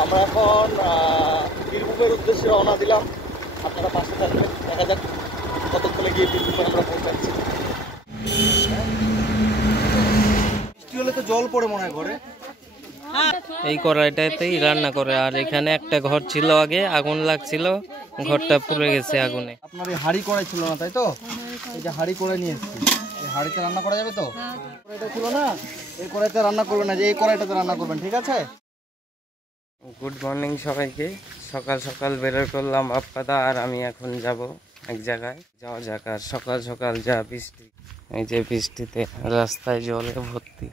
আমরা এখন বীরভূমের উদ্দেশ্যে রওনা দিলাম। আপনারা পাশে থাকবেন, দেখা যাক কতক্ষণে গিয়ে বীরভূমে আমরা পৌঁছাচ্ছি। বৃষ্টি হলে তো জল পড়ে মনে হয় ঘরে। এই কড়াইটাতেই রান্না করে, আর এখানে একটা ঘর ছিল, আগে আগুন লাগছিল, ঘরটা পুড়ে গেছে আগুনে। আপনার এই হাঁড়ি কড়াই ছিল না, তাই তো? এই যে হাঁড়ি কড়াই নিয়ে এসেছি, এই হাঁড়িতে রান্না করা যাবে তো? কড়াইটা ছিল না, এই কড়াইতে রান্না করবেন না, যে এই কড়াইটাতে রান্না করবেন, ঠিক আছে? গুড মর্নিং সবাইকে। সকাল সকাল বেরোয় করলাম আপ্পাদা আর আমি। এখন যাব এক জায়গায়, যাওয়া যাক। আর সকাল সকাল যা বৃষ্টি, এই যে বৃষ্টিতে রাস্তায় জলে ভর্তি।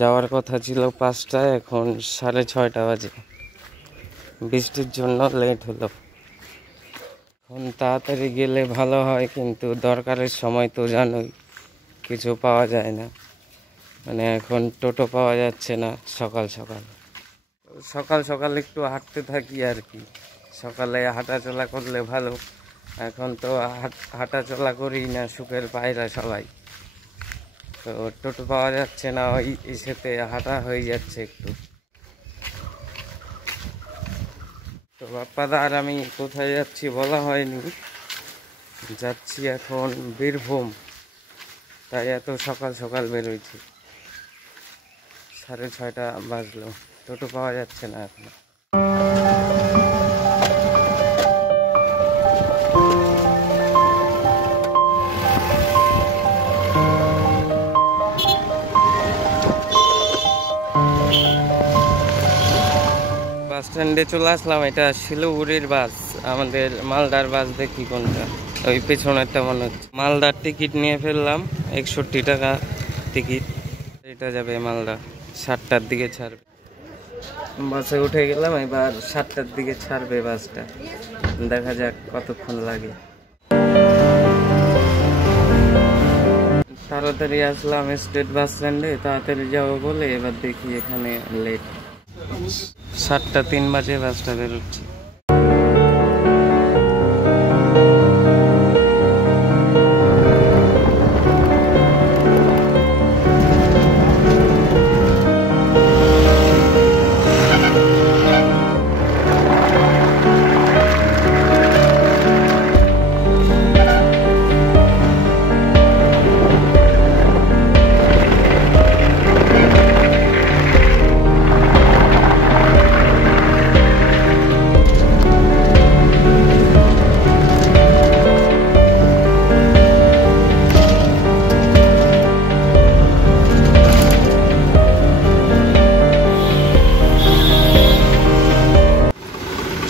যাওয়ার কথা ছিল 5টায়, এখন 6:30 বাজে। বৃষ্টির জন্য লেট হলো। এখন তাড়াতাড়ি গেলে ভালো হয়, কিন্তু দরকারের সময় তো জানোই কিছু পাওয়া যায় না। মানে এখন টোটো পাওয়া যাচ্ছে না সকাল সকাল। সকাল সকাল একটু হাঁটতে থাকি আর কি। সকালে হাঁটাচলা করলে ভালো। এখন তো হাঁটাচলা করি না, সুখের পায়রা সবাই। তো টোটো পাওয়া যাচ্ছে না, ওই এসেতে হাঁটা হয়ে যাচ্ছে একটু। তো বাপ্পাদা আর আমি কোথায় যাচ্ছি বলা হয়নি। যাচ্ছি এখন বীরভূম, তাই এত সকাল সকাল বেরোইছি। 6:30 বাজলো, টোটো পাওয়া যাচ্ছে না এখন। বাস স্ট্যান্ডে চলে আসলাম। এটা শিলিগুড়ির বাস, আমাদের মালদার বাস। দেখি কোনটা, ওই পেছনেরটা মনে হচ্ছে। মালদার টিকিট নিয়ে ফেললাম, 61 টাকা টিকিট। এটা যাবে মালদা, 7টার দিকে ছাড়বে। বাসে উঠে গেলাম, এবার 7টার দিকে ছাড়বে বাসটা। দেখা যাক কতক্ষণ লাগে। তাড়াতাড়ি আসলাম স্টেট বাস স্ট্যান্ডে, তাড়াতাড়ি যাবো বলে। এবার দেখি এখানে লেট, 7:03 বাজে বাসটা বেরোচ্ছে।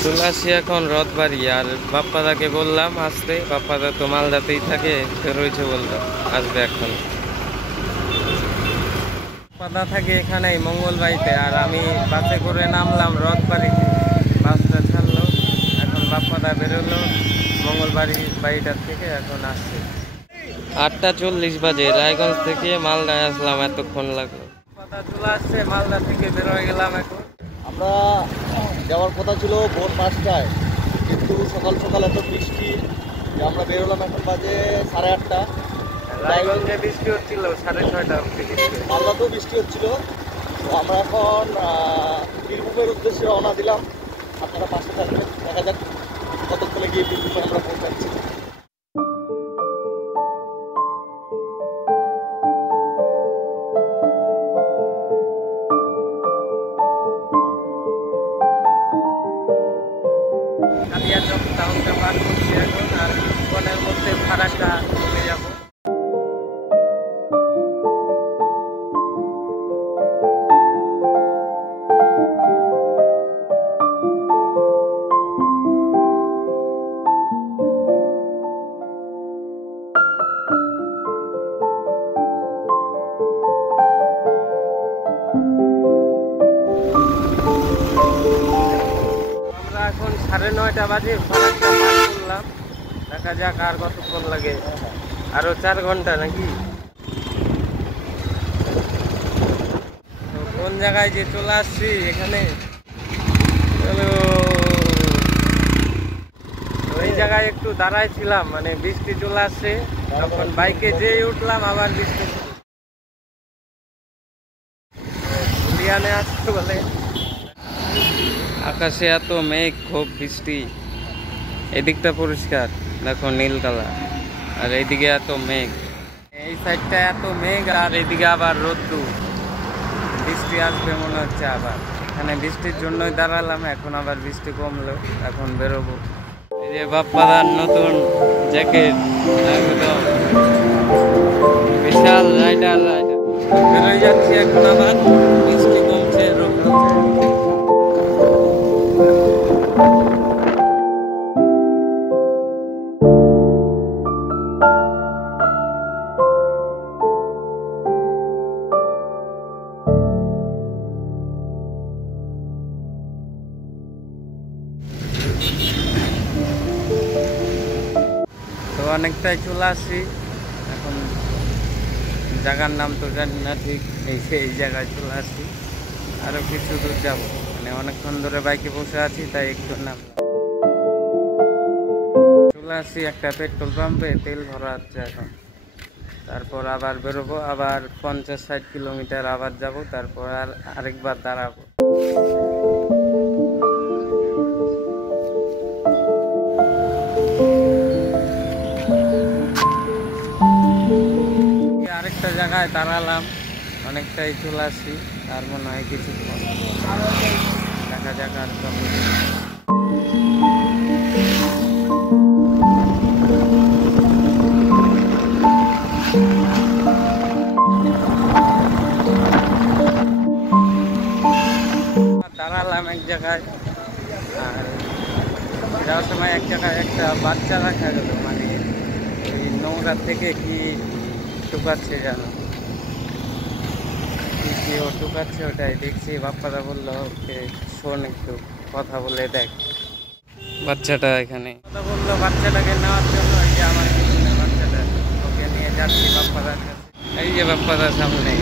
চলে আসি এখন রথবাড়ি। আর বাপ্পাদাকে বললাম আসতে, বাপ্পাদা তো মালদাতেই থাকে, রয়েছে বললাম আসবে এখন। বাপ্পাদা থাকে এখানেই মঙ্গলবাড়িতে, আর আমি বাসে করে নামলাম রথবাড়িতে। বাসটা ছাড়লো, এখন বাপ্পাদা বেরোলো বাড়িটার থেকে, এখন আসছে। 8:40 বাজে, রায়গঞ্জ থেকে মালদায় আসলাম, এতক্ষণ লাগলো। বাপ্পাদা চলে আসছে, মালদা থেকে বেরোয় গেলাম এখন। আমরা যাওয়ার কথা ছিল ভোর 5টায়, কিন্তু সকাল সকাল এত বৃষ্টি যে আমরা বেরোলাম, এখন বাজে 8:30। রায়গঞ্জে বৃষ্টি হচ্ছিল 6:30 থেকে, মালদাতেও বৃষ্টি হচ্ছিল। তো আমরা এখন বীরভূমের উদ্দেশ্যে রওনা দিলাম। আপনারা পাশে থাকবেন, দেখা যাক কতক্ষণে গিয়ে বীরভূমে আমরা পৌঁছাচ্ছি। কালিয়াচক টাউনটা পার করছি এখন, আর কিছুক্ষণের মধ্যে ফারাক্কা চলে যাব। এখন 9:30 বাজে, ফারাক্কা পার করলাম। দেখা যাক আর কতক্ষণ লাগে, আরো 4 ঘন্টা নাকি। তো কোন জায়গায় যে চলে আসছি এখানে, ওই জায়গায় একটু দাঁড়ায় ছিলাম, মানে বৃষ্টি চলে আসছে, তখন বাইকে যেই উঠলাম আবার বৃষ্টি। এখানে আসতে বলে। আকাশে এত মেঘ, খুব বৃষ্টি। এদিকটা পরিষ্কার, দেখো নীল কালার, আর এইদিকে এত মেঘ। এই সাইডটা এত মেঘ, আর এইদিকে আবার রোদ্দুর। বৃষ্টি আসবে মনে হচ্ছে আবার। এখানে বৃষ্টির জন্যই দাঁড়ালাম, এখন আবার বৃষ্টি কমলো, এখন বেরোবো। এই যে বাপ্পাদার নতুন জ্যাকেট, একদম বিশাল রাইডার। বেরোয় যাচ্ছি এখন, আবার বৃষ্টি কমছে, রোদ উঠছে। তো অনেকটাই চলে আসছি এখন, জায়গার নাম তো জানি না ঠিক, এই জায়গায় চলে আসছি। আরও কিছু দূর যাব, মানে অনেকক্ষণ ধরে বাইকে বসে আছি, তাই একটু নামলাম। চলে আসছি একটা পেট্রোল পাম্পে, তেল ভরা হচ্ছে এখন। তারপর আবার বেরোবো, আবার 50-60 কিলোমিটার আবার যাব, তারপর আরেকবার দাঁড়াবো। আরেকটা জায়গায় দাঁড়ালাম, অনেকটাই চলে আসছি, আর মনে হয় কিছুক্ষণ দেখা যাক আর কত। দাঁড়ালাম এক জায়গায়, আর যাওয়ার সময় এক জায়গায় একটা বাচ্চা রাখা গেল, মানে ওই নোংরা থেকে কি টুকাচ্ছে জানো, কি ও টুকাচ্ছে, ওটাই দেখছি। বাপ্পারা বললো ওকে শোন, একটু কথা বলে দেখ। বাচ্চাটা এখানে কথা বললো, বাচ্চাটাকে নেওয়ার জন্য। এই যে আমার পিছনে বাচ্চাটা, ওকে নিয়ে যাচ্ছি বাপ্পাদার কাছে। এই যে বাপ্পাদার সামনে।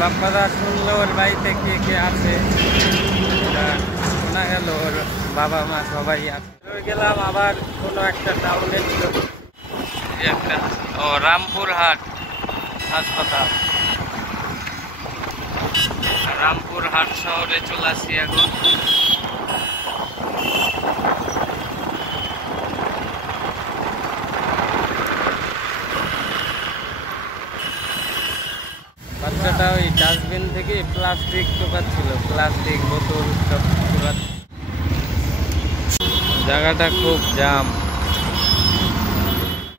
বাপ্পাদা শুনলো ওর বাড়িতে কে কে আছে, শোনা গেল ওর বাবা মা সবাই আছে। গেলাম আবার কোনো একটা টাউনে, ছিল একটা রামপুরহাট হাসপাতাল। রামপুরহাট শহরে চলে আসি এখন। বাচ্চাটা ওই ডাস্টবিন থেকে প্লাস্টিক টোকাচ্ছিল, প্লাস্টিক বোতল সব টোকাচ্ছিল। জায়গাটা খুব জাম,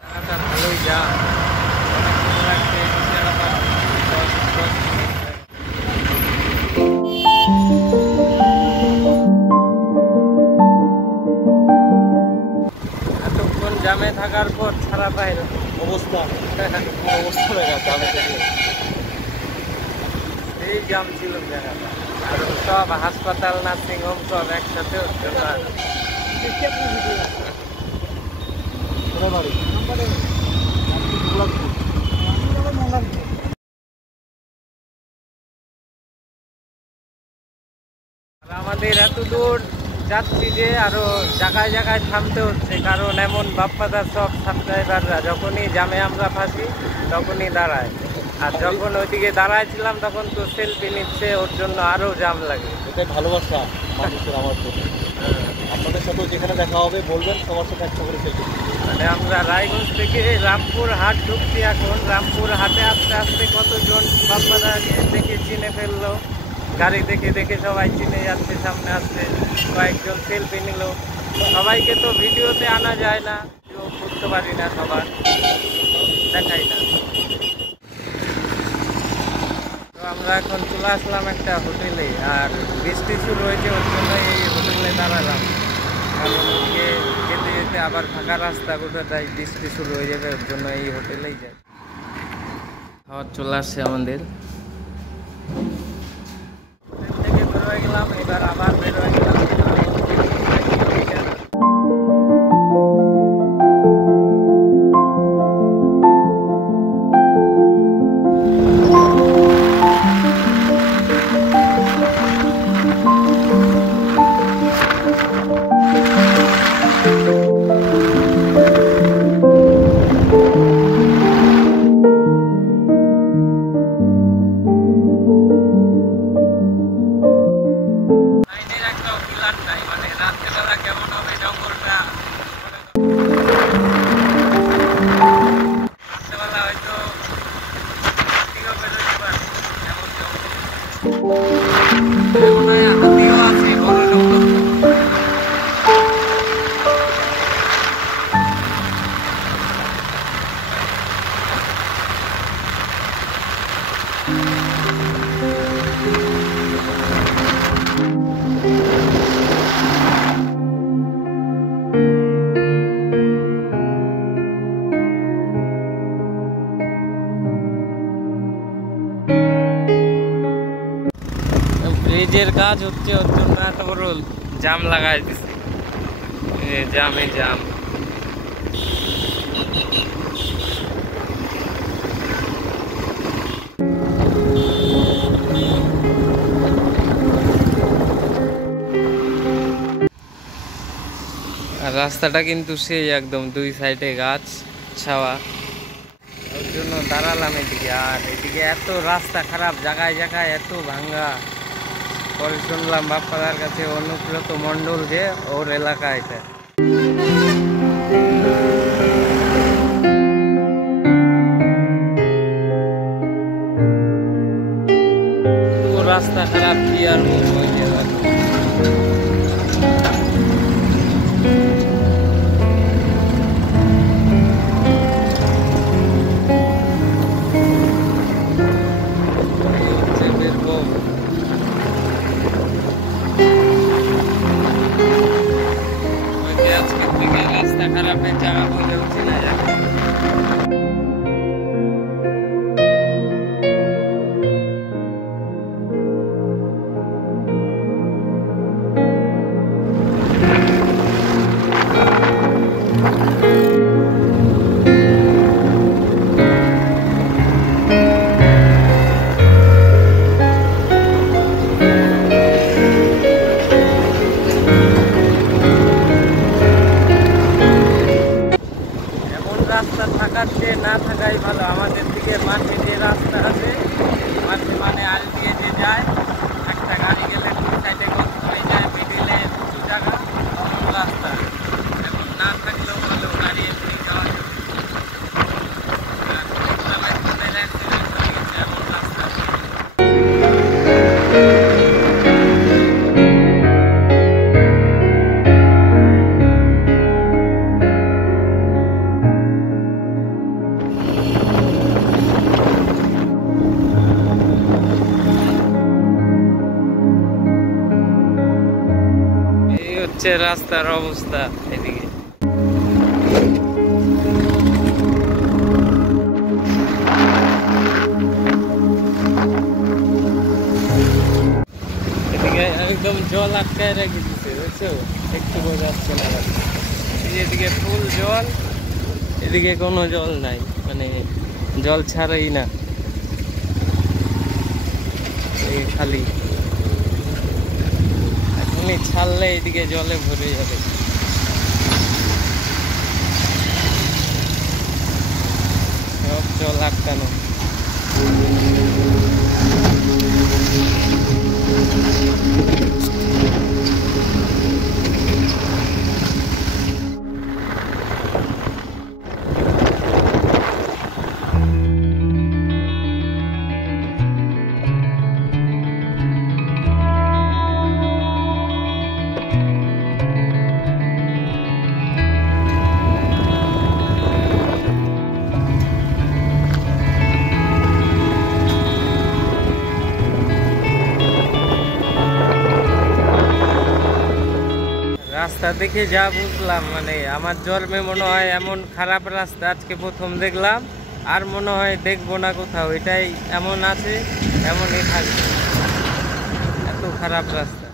জায়গাটা ভালোই জাম, অনেকক্ষণ লাগছে জায়গাটা। এতক্ষণ জামে থাকার পর ছাড়া পাইল, অবস্থা অবস্থা হয়ে গেছে আমাদের। এই জাম ছিল জায়গাটা, আর সব হাসপাতাল নার্সিং হোম সব একসাথে হচ্ছে। আমাদের এত দূর যাচ্ছি যে আরো জায়গায় জায়গায় থামতে হচ্ছে, কারণ এমন বাপ্পাদার সব সাবস্ক্রাইবাররা যখনই জামে আমরা ফাঁসি তখনই দাঁড়ায়, আর যখন ওইদিকে দাঁড়াইছিলাম তখন তো সেলফি নিচ্ছে, ওর জন্য আরো জাম লাগে। এটাই ভালোবাসা মানুষের আমার প্রতি। আপনাদের সাথেও যেখানে দেখা হবে বলবেন, সবার সাথে একটা করে সেলফি। মানে আমরা রায়গঞ্জ থেকে রামপুরহাট ঢুকছি এখন। রামপুরহাটে আস্তে আস্তে কতজন বাপ্পাদাকে দেখে চিনে ফেললো, গাড়ি দেখে দেখে সবাই চিনে যাচ্ছে, সামনে আসছে, কয়েকজন সেলফি নিল। সবাইকে তো ভিডিওতে আনা যায় না, ভিডিও করতে পারি না, সবার দেখাই না। তো আমরা এখন চলে আসলাম একটা হোটেলে, আর বৃষ্টি শুরু হয়েছে, ওর জন্য এই হোটেলে দাঁড়ালাম, কারণ ওদিকে যেতে যেতে আবার ফাঁকা রাস্তা কোথাটাই বৃষ্টি শুরু হয়ে যাবে, ওর জন্য এই হোটেলেই যাই। খাওয়া চলে আসছে আমাদের। থেকে বেরোয় গেলাম, এবার আবার বেরোয় গেলাম। ব্রিজের কাজ হচ্ছে, ওর জন্য এত বড় জাম লাগাই দিছে। জামে জাম। আর রাস্তাটা কিন্তু সেই একদম দুই সাইডে গাছ ছাওয়া, ওর জন্য দাঁড়ালাম এদিকে। আর এদিকে এত রাস্তা খারাপ, জায়গায় জায়গায় এত ভাঙ্গা। পরে শুনলাম বাপ্পাদার কাছে অনুব্রত মণ্ডল যে ওর এলাকা এটা। রাস্তা খারাপ কি আর বলবো। রাস্তা খারাপের জায়গা বলে উঠছে না যাবে। রাস্তা থাকার চেয়ে না থাকাই ভালো। আমাদের দিকে মাঠে যে রাস্তা আছে, মাঠে মানে আল দিয়ে যে যায়, একটা গাড়ি গেলে দুই সাইডে গর্ত হয়ে যায়, মিডিলে উঁচু জায়গা, রাস্তা এখন না থাকলেও ভালো, গাড়ি এমনি যাওয়া যায়। এমন রাস্তা হচ্ছে রাস্তার অবস্থা এদিকে। এদিকে একদম জল আটকায় রেখে দিচ্ছে, বুঝছো? একটু বোঝা যাচ্ছে না। এদিকে ফুল জল, এদিকে কোনো জল নাই, মানে জল ছাড়াই না, এই খালি। এখনই ছাড়লে এদিকে জলে ভরে যাবে। সব জল আটকানো। রাস্তা দেখে যা বুঝলাম, মানে আমার জন্মে মনে হয় এমন খারাপ রাস্তা আজকে প্রথম দেখলাম, আর মনে হয় দেখবো না কোথাও। এটাই এমন আছে, এমনই থাকবে, এত খারাপ রাস্তা।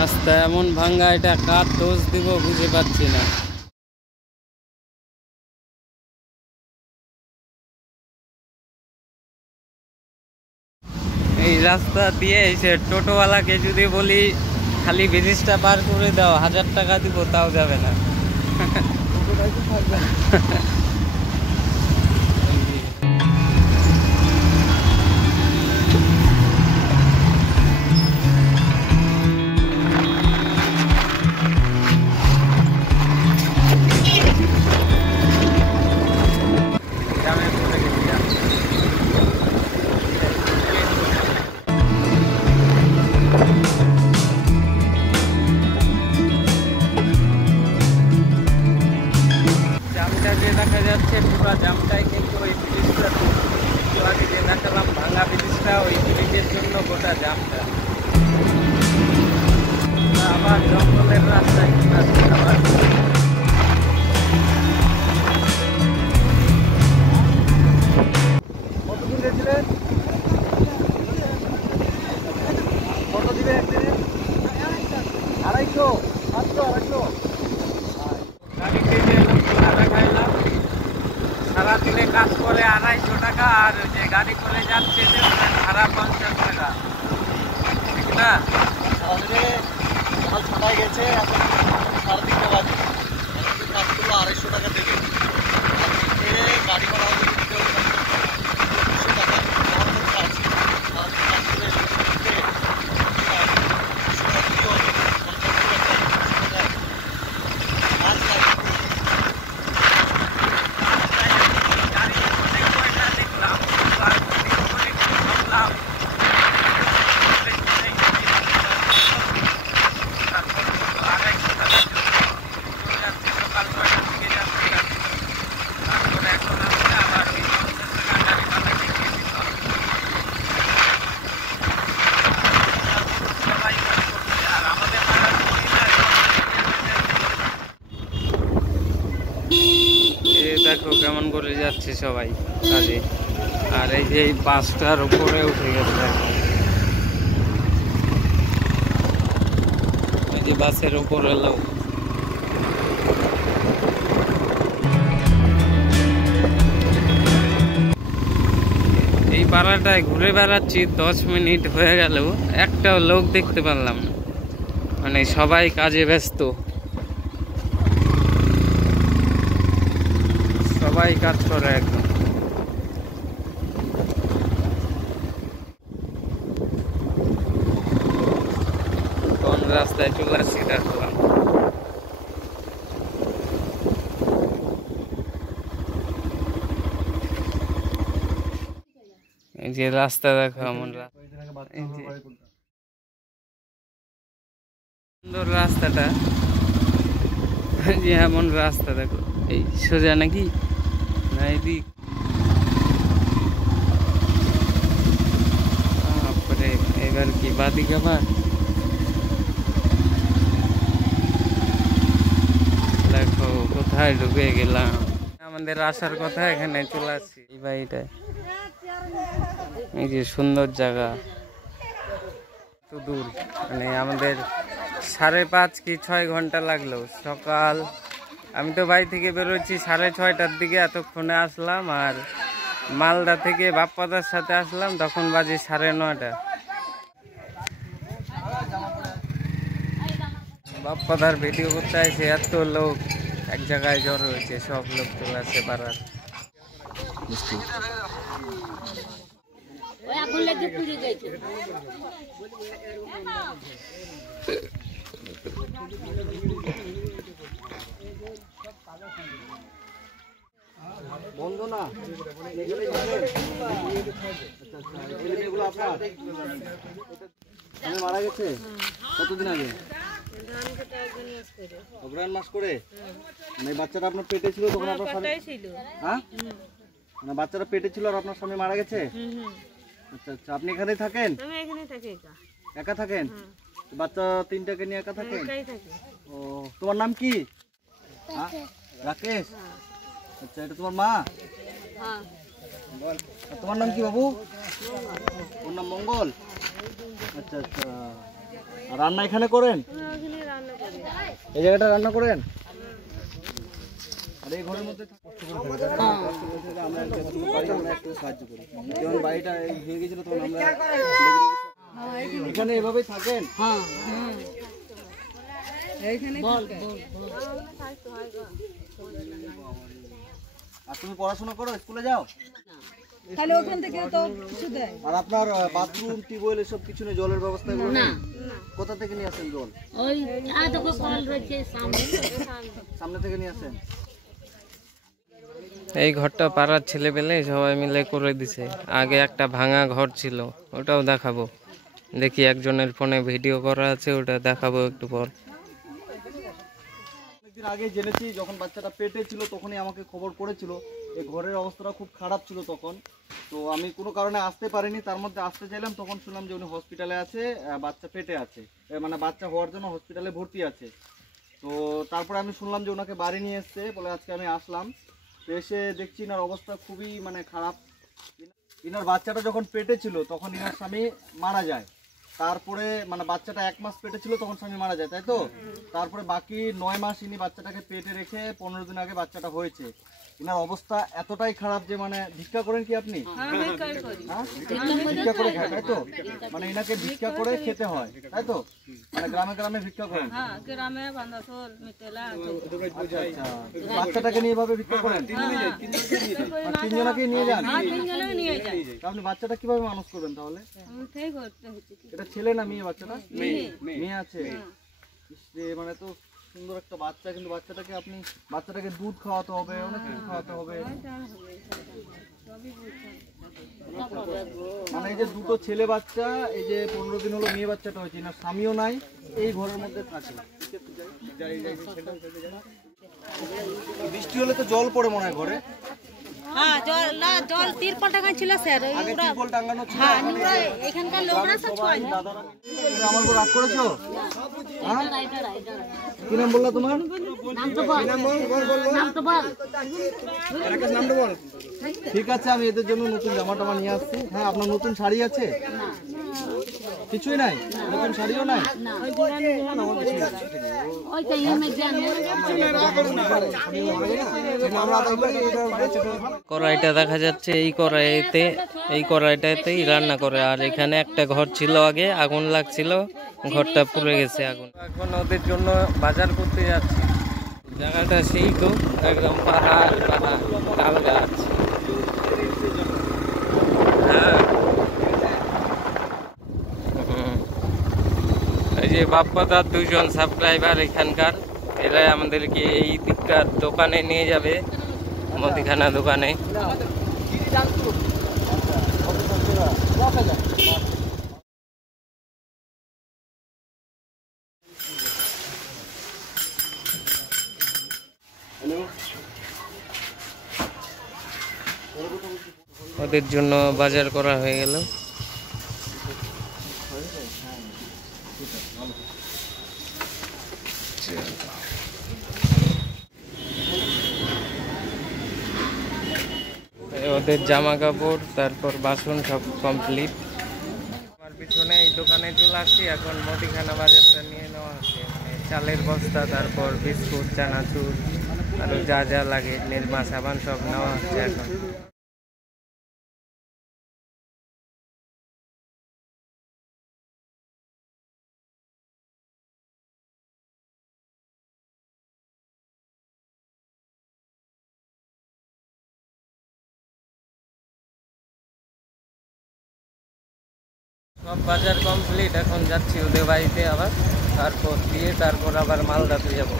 রাস্তা এমন ভাঙ্গা, এটা কার দোষ দিব বুঝে পাচ্ছি না। এই রাস্তা দিয়ে এসে টোটোওয়ালাকে যদি বলি খালি ব্রিজটা পার করে দাও, 1000 টাকা দিব, তাও যাবে না। পুরো জামটাই কিন্তু ওই ব্রিজটা, একটু আগে যে দেখালাম ভাঙা ব্রিজটা, ওই ব্রিজের জন্য গোটা জামটা। আবার জঙ্গলের রাস্তায় আবার কতদিন গেছিলেন? কত দিবে একদিনে? 250, মাত্র 250। গাড়িতে যে টাকা খাইলাম, সারাদিনে কাজ করে 250 টাকা, আর যে গাড়ি করে যাচ্ছে যে ভাড়া 50 টাকা, ঠিক না? সারাদিনে সকাল 6টায় গেছে, এখন 3:30 বাজে, কাজ করলো 250 টাকা দেবে। গাড়ি ভাড়া হবে 200 টাকা, আমার কাজ সারাদিন কাজ করে দেখো কেমন করে যাচ্ছে সবাই কাজে। আর এই যে বাসটার উপরে উঠে গেছে দেখো, এই যে বাসের উপরে লোক। এই পাড়াটায় ঘুরে বেড়াচ্ছি 10 মিনিট হয়ে গেল, একটাও লোক দেখতে পারলাম না, মানে সবাই কাজে ব্যস্ত, সবাই কাজ করে একদম। কোন রাস্তায় চলে আসছি দেখলাম, এই যে রাস্তা দেখো এমন, সুন্দর রাস্তাটা, যে এমন রাস্তা দেখো, এই সোজা নাকি না এদিক, তারপরে এবার কি বাদিক আবার দেখো কোথায় ঢুকে গেলাম। আমাদের আসার কথা, এখানে চলে আসছি এই বাড়িটায়। এই যে সুন্দর জায়গা, তো দূর, মানে আমাদের 5.5 কি 6 ঘন্টা লাগলো। সকাল আমি তো বাড়ি থেকে বেরোচ্ছি 6:30টার দিকে, এতক্ষণে আসলাম। আর মালদা থেকে বাপ্পাদার সাথে আসলাম, তখন বাজে 9:30। বাপ্পাদার ভিডিও করতে আসে, এত লোক এক জায়গায় জড়ো হয়েছে, সব লোক চলে আসছে পাড়ার। বন্ধ না, এগুলো আপনার আমি মারা গেছে কতদিন আগে? অগ্রহায়ণ মাস করে। মানে বাচ্চাটা আপনার পেটে ছিল তখন আপনার স্বামী, হ্যাঁ মানে বাচ্চাটা পেটে ছিল আর আপনার স্বামী মারা গেছে? আচ্ছা আচ্ছা, আপনি এখানেই থাকেন? একা থাকেন? বাচ্চা 3টাকে নিয়ে একা থাকেন? ও, তোমার নাম কি? রাকেশ। আচ্ছা, এটা তোমার মা? তোমার নাম কি বাবু? ওর নাম মঙ্গল। আচ্ছা আচ্ছা, আর রান্না এখানে করেন? এই জায়গাটা রান্না করেন? আর এই ঘরের মধ্যে আমরা একটু সাহায্য করি। যখন বাড়িটা হয়ে গেছিল তখন আমরা এখানে এভাবেই থাকেন? আর তুমি পড়াশোনা করো, স্কুলে যাও? তাহলে ওখান থেকে তো কিছু দেয়। আর আপনার বাথরুম, টিউবওয়েল এসব কিছু নেই, জলের ব্যবস্থা এগুলো নেই? কোথা থেকে নিয়ে আসেন জল? ওই আদকে কল রয়েছে সামনে, সামনে থেকে নিয়ে আসেন? এই ঘরটা পাড়ার ছেলেপেলে সবাই মিলে করে দিছে। আগে একটা ভাঙা ঘর ছিল, ওটাও দেখাবো। দেখি একজনের ফোনে ভিডিও করা আছে, ওটা দেখাবো একটু পর। অনেকদিন আগে জেনেছি, যখন বাচ্চাটা পেটে ছিল তখনই আমাকে খবর করেছিল এই ঘরের অবস্থাটা খুব খারাপ ছিল তখন। তো আমি কোনো কারণে আসতে পারিনি, তার মধ্যে আসতে চাইলাম, তখন শুনলাম যে উনি হসপিটালে আছে, বাচ্চা পেটে আছে, মানে বাচ্চা হওয়ার জন্য হসপিটালে ভর্তি আছে। তো তারপরে আমি শুনলাম যে ওনাকে বাড়ি নিয়ে এসছে বলে আজকে আমি আসলাম। তো এসে দেখছি ইনার অবস্থা খুবই মানে খারাপ। ইনার বাচ্চাটা যখন পেটে ছিল তখন ইনার স্বামী মারা যায়। তারপরে মানে বাচ্চাটা 1 মাস পেটে ছিল তখন স্বামী মারা যায়, তাই তো? তারপরে বাকি 9 মাস ইনি বাচ্চাটাকে পেটে রেখে 15 দিন আগে বাচ্চাটা হয়েছে। ইনার অবস্থা এতটাই খারাপ যে মানে ভিক্ষা করেন কি আপনি? হ্যাঁ, ভিক্ষা করে খায়, তাই তো? মানে ইনাকে ভিক্ষা করে খেতে হয়, তাই তো? মানে গ্রামে গ্রামে ভিক্ষা করেন? আচ্ছা আচ্ছা, বাচ্চাটাকে নিয়ে এভাবে ভিক্ষা করেন? তিনজনাকেই নিয়ে যান? আপনি বাচ্চাটা কিভাবে মানুষ করবেন তাহলে? এটা ছেলে না মেয়ে? বাচ্চাটা মেয়ে আছে। মানে তো সুন্দর একটা বাচ্চা, কিন্তু বাচ্চাটাকে দুধ খাওয়াতে হবে, অনেক কিছু খাওয়াতে হবে। মানে এই যে দুটো ছেলে বাচ্চা, এই যে 15 দিন হলো মেয়ে বাচ্চাটা হয়েছে, না স্বামীও নাই, এই ঘরের মধ্যে থাকে। বৃষ্টি হলে তো জল পড়ে মনে হয় ঘরে? হ্যাঁ, জল তিরপল টাঙানো ছিল স্যার। আগে তিরপল টাঙানো ছিল। হ্যাঁ, এখানকার লোকরা সব ছয়। আমার উপর রাগ করেছো? কি নাম বললা তোমার? ঠিক আছে, আমি এদের জন্য নতুন জামা টামা নিয়ে আসছি। হ্যাঁ, আপনার নতুন শাড়ি আছে? কিছুই নাই? নতুন শাড়িও নাই? কড়াইটা দেখা যাচ্ছে, এই কড়াইটাতেই রান্না করে। আর এখানে একটা ঘর ছিল, আগে আগুন লাগছিল, ঘরটা পুড়ে গেছে আগুন। এখন ওদের জন্য বাজার করতে যাচ্ছি। জায়গাটা সেই তো একদম পাহাড় তাল গাছ। হ্যাঁ, এই যে বাপ্পাদার 2 জন সাবস্ক্রাইবার এখানকার, এরাই আমাদেরকে এই দিককার দোকানে নিয়ে যাবে, মুদিখানা দোকানে। ওদের জন্য বাজার করা হয়ে গেল। ওদের জামা কাপড়, তারপর বাসন সব কমপ্লিট। আমার পিছনে এই দোকানে চলে আসছি, এখন মুদিখানা বাজারটা নিয়ে নেওয়া হচ্ছে। মানে চালের বস্তা, তারপর বিস্কুট, চানাচুর, আরো যা যা লাগে, নিরমা সাবান সব নেওয়া হচ্ছে এখন। সব বাজার কমপ্লিট, এখন যাচ্ছি ওদের বাড়িতে আবার, তারপর আবার মালদাতে যাব।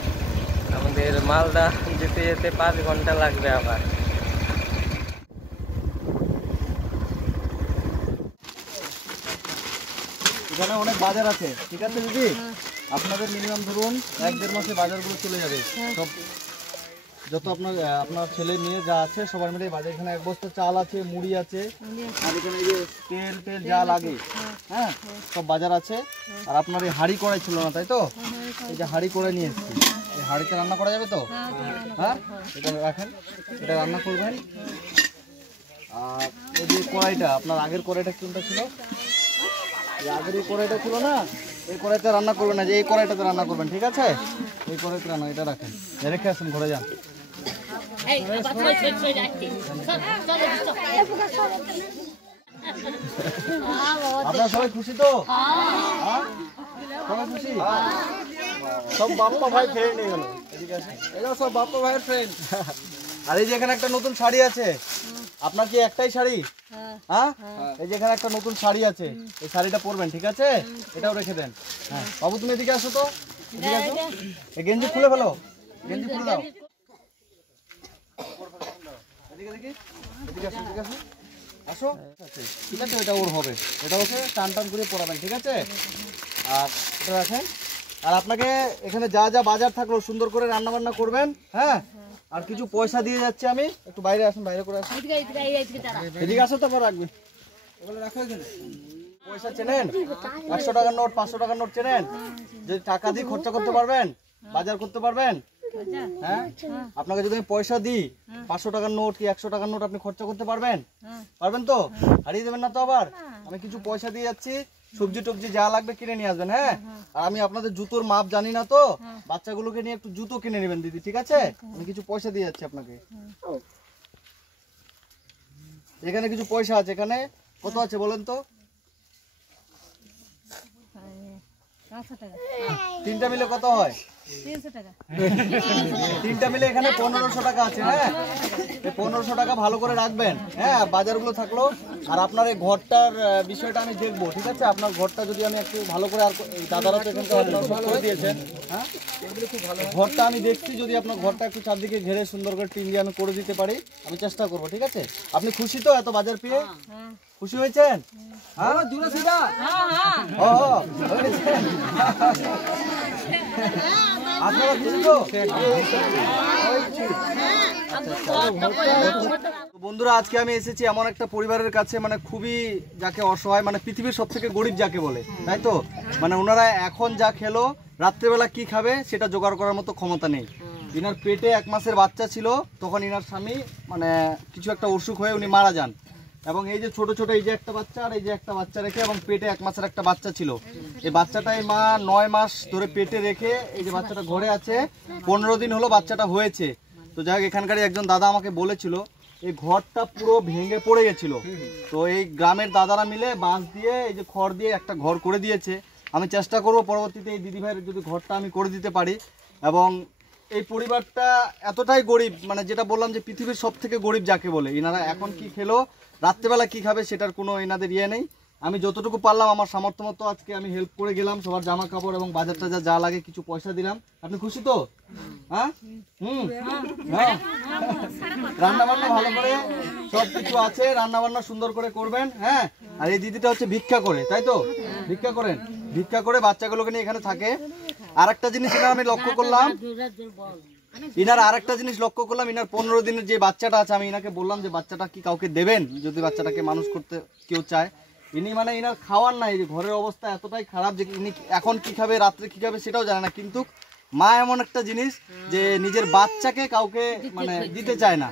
আমাদের মালদা যেতে যেতে 5 ঘন্টা লাগবে আবার। এখানে অনেক বাজার আছে, ঠিক আছে দিদি? আপনাদের মিনিমাম ধরুন 1-1.5 মাসে বাজারগুলো চলে যাবে সব, যত আপনার ছেলে মেয়ে যা আছে সবার মিলে বাজার। এখানে 1 বস্তা চাল আছে, মুড়ি আছে, আর এখানে এই যে তেল যা লাগে, হ্যাঁ, সব বাজার আছে। আর আপনার এই হাঁড়ি কড়াই ছিল না, তাই তো? এই যে হাঁড়ি কড়াই নিয়ে এসেছি, এই হাঁড়িতে রান্না করা যাবে তো? হ্যাঁ, এটা রাখেন, এটা রান্না করবেন। আর এই যে কড়াইটা, আপনার আগের কড়াইটা কোনটা ছিল? আগের এই কড়াইটা ছিল না, এই কড়াইতে রান্না করবেন না, যে এই কড়াইটাতে রান্না করবেন, ঠিক আছে? এই কড়াইতে রান্না, এটা রাখেন, রেখে আসুন, ঘরে যান। আপনারা সবাই খুশি তো? সবাই খুশি? সব বাপ্পা ভাই ফ্রেন্ড নিয়ে গেল, এদিকে আসেন, এরা সব বাপ্পা ভাইয়ের ফ্রেন্ড। আর এই যে এখানে একটা নতুন শাড়ি আছে, আপনার কি একটাই শাড়ি? হ্যাঁ, এই যে এখানে একটা নতুন শাড়ি আছে, এই শাড়িটা পরবেন, ঠিক আছে? এটাও রেখে দেন। হ্যাঁ বাবু, তুমি এদিকে আসো তো, এদিকে আসো, এই গেঞ্জি খুলে ফেলো, গেঞ্জি খুলে দাও। এদিকে দেখি, এদিকে আসো, এদিকে আসো, আসো, ঠিক আছে? এটা ওর হবে, এটা ওকে টান টান করে পরাবেন, ঠিক আছে? আর এটা রাখেন। আর আপনাকে এখানে যা যা বাজার থাকলো সুন্দর করে রান্না বান্না করবেন, হ্যাঁ? আর কিছু পয়সা দিয়ে যাচ্ছি আমি, একটু বাইরে আসুন, বাইরে করে আসুন, এদিকে আসো, তারপর রাখবে, ওগুলো রাখো এখানে। পয়সা চেনেন? 100 টাকার নোট, 500 টাকার নোট চেনেন? যে টাকা দিয়ে খরচা করতে পারবেন, বাজার করতে পারবেন? হ্যাঁ, আপনাকে যদি আমি পয়সা দিই 500 টাকার নোট কি 100 টাকার নোট, আপনি খরচা করতে পারবেন? পারবেন তো? হারিয়ে দেবেন না তো আবার? আমি কিছু পয়সা দিয়ে যাচ্ছি, সবজি টবজি যা লাগবে কিনে নিয়ে আসবেন। হ্যাঁ, আর আমি আপনাদের জুতোর মাপ জানি না তো, বাচ্চাগুলোকে নিয়ে একটু জুতো কিনে নেবেন দিদি, ঠিক আছে? আমি কিছু পয়সা দিয়ে যাচ্ছি আপনাকে। এখানে কিছু পয়সা আছে, এখানে কত আছে বলেন তো? 3টা মিলে কত হয়? 3টা মিলে এখানে 1500 টাকা আছে। হ্যাঁ, এই 1500 টাকা ভালো করে রাখবেন। হ্যাঁ, বাজারগুলো থাকলো। আর আপনার এই ঘরটার বিষয়টা আমি দেখবো, ঠিক আছে? আপনার ঘরটা যদি আমি একটু ভালো করে, আর দাদারা তো এখানকার করে দিয়েছেন। হ্যাঁ, ঘরটা আমি দেখছি, যদি আপনার ঘরটা একটু চারদিকে ঘেরে সুন্দর করে টিন দিয়ে আমি করে দিতে পারি, আমি চেষ্টা করবো, ঠিক আছে? আপনি খুশি তো এত বাজার পেয়ে? খুশি হয়েছেন? হ্যাঁ, আপনারা খুশি তো? বন্ধুরা, আজকে আমি এসেছি এমন একটা পরিবারের কাছে, মানে খুবই যাকে অসহায়, মানে পৃথিবীর সব থেকে গরিব যাকে বলে, তাই তো? মানে ওনারা এখন যা খেলো, রাত্রেবেলা কি খাবে সেটা জোগাড় করার মতো ক্ষমতা নেই। ইনার পেটে 1 মাসের বাচ্চা ছিল, তখন ইনার স্বামী মানে কিছু একটা অসুখ হয়ে উনি মারা যান। এবং এই যে ছোট ছোট, এই যে একটা বাচ্চা আর এই যে একটা বাচ্চা রেখে, এবং পেটে 1 মাসের একটা বাচ্চা ছিল। এই বাচ্চাটাই মা 9 মাস ধরে পেটে রেখে, এই যে বাচ্চাটা ঘরে আছে, 15 দিন হলো বাচ্চাটা হয়েছে। তো যাই হোক, এখানকার একজন দাদা আমাকে বলেছিল এই ঘরটা পুরো ভেঙে পড়ে গেছিল। তো এই গ্রামের দাদারা মিলে বাঁশ দিয়ে, এই যে খড় দিয়ে একটা ঘর করে দিয়েছে। আমি চেষ্টা করব পরবর্তীতে এই দিদিভাইয়ের যদি ঘরটা আমি করে দিতে পারি। এবং এই পরিবারটা এতটাই গরিব, মানে যেটা বললাম যে পৃথিবীর সব থেকে গরিব যাকে বলে, এনারা এখন কি খেলো, রাত্রেবেলা কি খাবে সেটার কোনো এনাদের ইয়ে নেই। আমি যতটুকু পারলাম আমার সামর্থ্য মতো আজকে আমি হেল্প করে গেলাম, সবার জামা কাপড় এবং বাজার টাজার যা লাগে কিছু পয়সা দিলাম। আপনি খুশি তো? হ্যাঁ, হ্যাঁ, রান্না বান্না ভালো করে সব কিছু আছে, রান্না বান্না সুন্দর করে করবেন। হ্যাঁ, আর এই দিদিটা হচ্ছে ভিক্ষা করে, তাই তো? ভিক্ষা করেন, ভিক্ষা করে বাচ্চাগুলোকে নিয়ে এখানে থাকে। আর একটা জিনিস এখানে আমি লক্ষ্য করলাম, ইনার আর একটা জিনিস লক্ষ্য করলাম, ইনার 15 দিনের যে বাচ্চাটা আছে, আমি ইনাকে বললাম যে বাচ্চাটা কি কাউকে দেবেন যদি বাচ্চাটাকে মানুষ করতে কেউ চায়। ইনি মানে ইনার খাওয়ার নাই, যে ঘরের অবস্থা এতটাই খারাপ যে ইনি এখন কি খাবে, রাত্রে কি খাবে সেটাও জানে না। কিন্তু মা এমন একটা জিনিস যে নিজের বাচ্চাকে কাউকে মানে দিতে চায় না।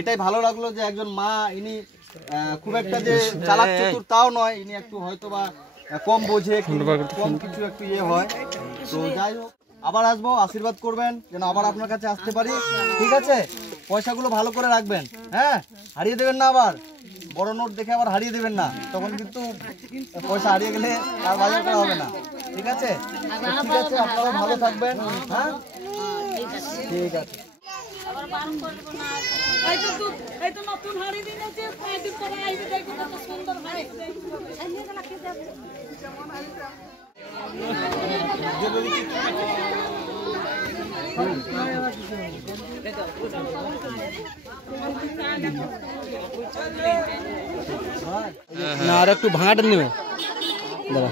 এটাই ভালো লাগলো যে একজন মা, ইনি খুব একটা যে চালাক চতুর তাও নয়, ইনি একটু হয়তো বা কম বোঝে, কম কিছু একটু ইয়ে হয়। তো যাই হোক, আবার আসবো, আশীর্বাদ করবেন যেন আবার আপনার কাছে আসতে পারি, ঠিক আছে? পয়সাগুলো ভালো করে রাখবেন। হ্যাঁ, হারিয়ে দেবেন না, আবার বড় নোট দেখে আবার হারিয়ে দেবেন না, তখন কিন্তু পয়সা হারিয়ে গেলে আর বাজার করা হবে না, ঠিক আছে? ঠিক আছে, আপনারা ভালো থাকবেন। হ্যাঁ, ঠিক আছে। না, আর একটু ভাঙাটা নেবে দাদা।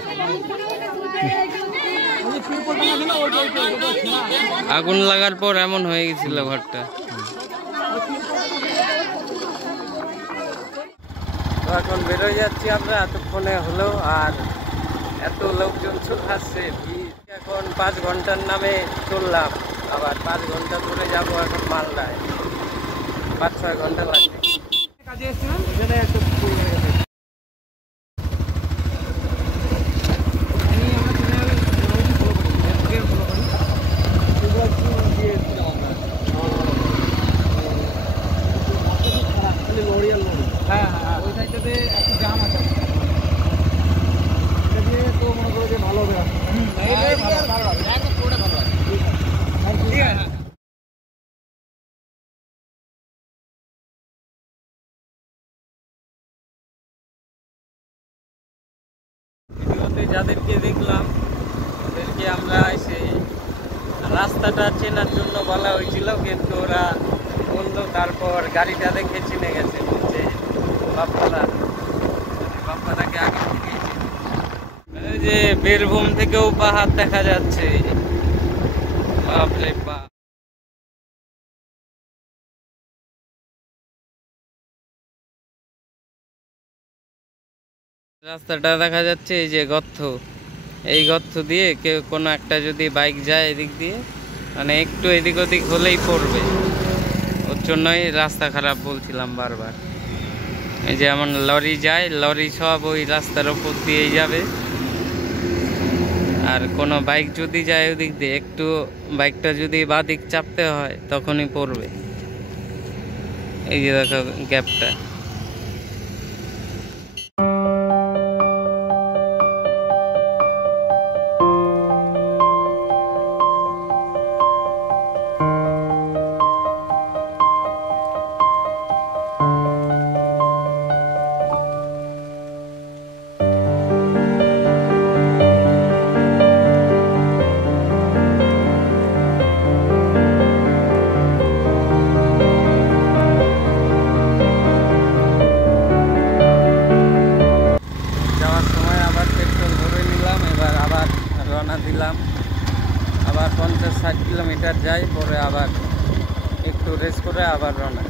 আগুন লাগার পর এমন হয়ে গেছিল ঘরটা। তো এখন বেরোয় যাচ্ছি আমরা, এতক্ষণে হলো। আর এত লোকজন চলে আসছে, এখন 5 ঘন্টার নামে চললাম, আবার 5 ঘন্টা ধরে যাবো এখন মালদায়, 5-6 ঘন্টা লাগবে। কাজে এসেছিলাম এখানে একটা যাদেরকে দেখলাম ওদেরকে আমরা এসে রাস্তাটা চেনার জন্য বলা হয়েছিল, কিন্তু ওরা বললো, তারপর গাড়িটা দেখে চিনে গেছে, বলছে বাপ্পাদাকে আগে থেকে। এই যে বীরভূম থেকেও পাহাড় দেখা যাচ্ছে, বাপরে বাপ। রাস্তাটা দেখা যাচ্ছে এই যে গর্ত, এই গর্ত দিয়ে কেউ কোনো একটা যদি বাইক যায় এদিক দিয়ে, মানে একটু এদিক ওদিক হলেই পড়বে। ওর জন্যই রাস্তা খারাপ বলছিলাম বারবার। এই যে এমন লরি যায়, লরি সব ওই রাস্তার ওপর দিয়েই যাবে। আর কোনো বাইক যদি যায় ওদিক দিয়ে, একটু বাইকটা যদি বাদিক চাপতে হয় তখনই পড়বে। এই যে দেখো গ্যাপটা। যাওয়ার সময় আবার পেট্রোল ভরে নিলাম, এবার আবার রওনা দিলাম। আবার 50-60 কিলোমিটার যাই, পরে আবার একটু রেস্ট করে আবার রওনা।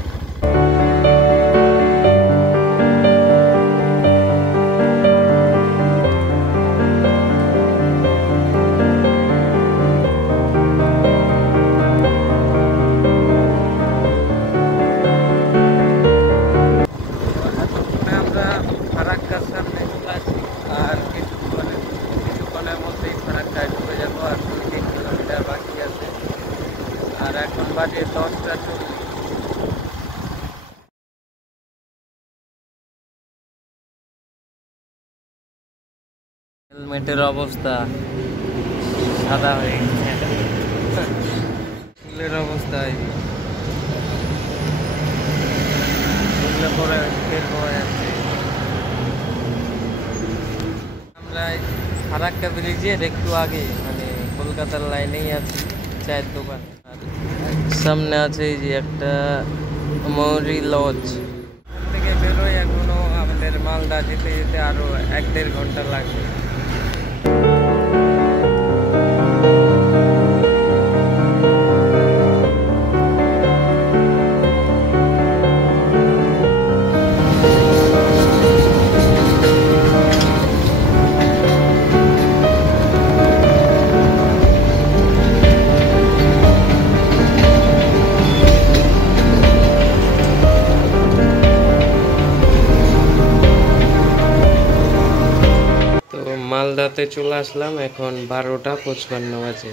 আমরা ফারাক্কার সামনে চলে আসি, আর কিছুক্ষণের মধ্যেই ফারাক্কায় ঢুকে যাবো। আর 2-3 কিলোমিটার বাকি আছে। আর এখন বাজে 10টা 40। হেলমেটের অবস্থা সাদা হয়ে গেছে, চুলের অবস্থা চুলে পরে বের হয়ে যাচ্ছে। আমরা ফারাক্কা ব্রিজের একটু আগে, মানে কলকাতার লাইনেই আছি, চায়ের দোকান। আর সামনে আছে এই যে একটা মৌরি লজ। এখান থেকে বেরোয় এখনো আমাদের মালদা যেতে যেতে আরো 1-1.5 ঘন্টা লাগবে। মালদাতে চলে আসলাম, এখন 12টা 55 বাজে।